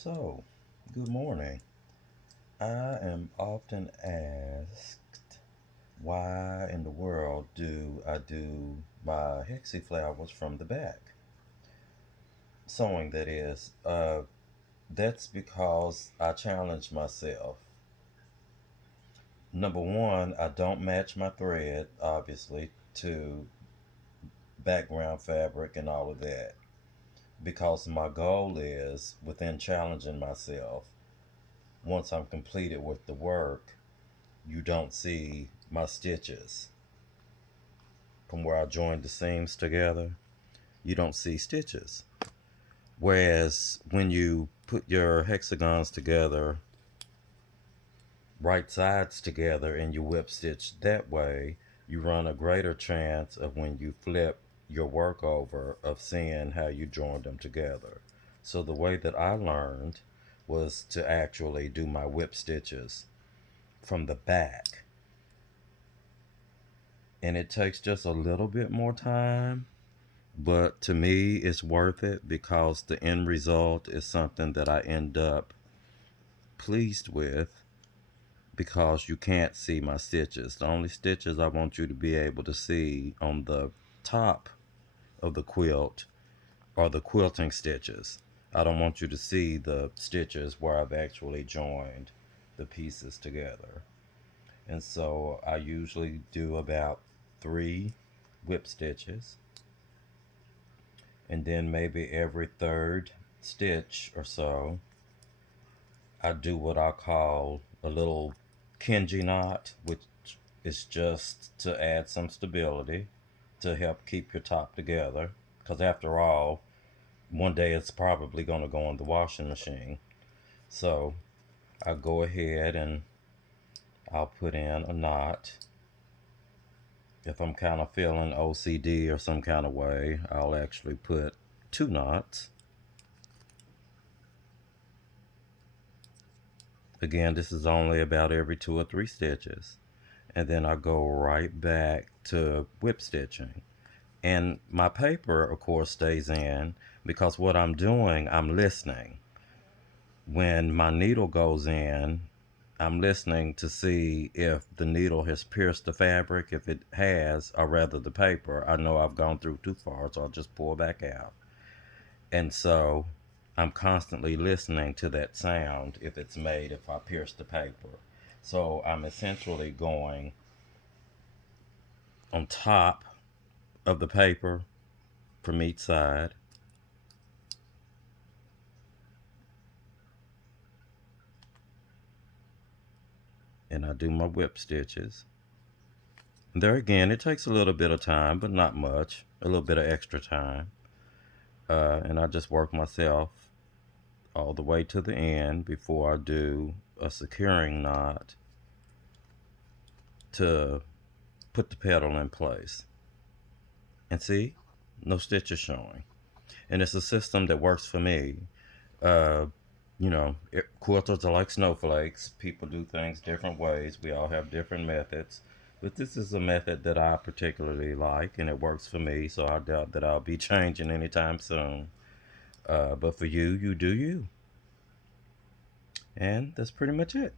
So, good morning. I am often asked why in the world do I do my hexie flowers from the back? Sewing, that is. That's because I challenge myself. Number one, I don't match my thread, obviously, to background fabric and all of that. Because my goal is, within challenging myself, once I'm completed with the work, you don't see my stitches from where I joined the seams together. You don't see stitches. Whereas when you put your hexagons together, right sides together, and you whip stitch that way, you run a greater chance of when you flip your work over of seeing how you joined them together. So the way that I learned was to actually do my whip stitches from the back, and it takes just a little bit more time, but to me it's worth it because the end result is something that I end up pleased with, because you can't see my stitches. The only stitches I want you to be able to see on the top of the quilt are the quilting stitches. I don't want you to see the stitches where I've actually joined the pieces together. And so I usually do about 3 whip stitches, and then maybe every third stitch or so I do what I call a little kinji knot, which is just to add some stability to help keep your top together, because after all, one day it's probably going to go in the washing machine. So I go ahead and I'll put in a knot. If I'm kind of feeling OCD or some kind of way, I'll actually put 2 knots. Again, this is only about every 2 or 3 stitches. And then I go right back to whip stitching. And my paper, of course, stays in, because what I'm doing, I'm listening. When my needle goes in, I'm listening to see if the needle has pierced the fabric. If it has, or rather the paper, I know I've gone through too far, so I'll just pull back out. And so I'm constantly listening to that sound if it's made, if I pierce the paper. So I'm essentially going on top of the paper from each side, and I do my whip stitches. There again, it takes a little bit of time, but not much, a little bit of extra time. And I just work myself all the way to the end before I do a securing knot to put the petal in place. And see, no stitches showing. And it's a system that works for me. Uh, quilters are like snowflakes. People do things different ways. We all have different methods. But this is a method that I particularly like, and it works for me, so I doubt that I'll be changing anytime soon. But for you, you do you. And that's pretty much it.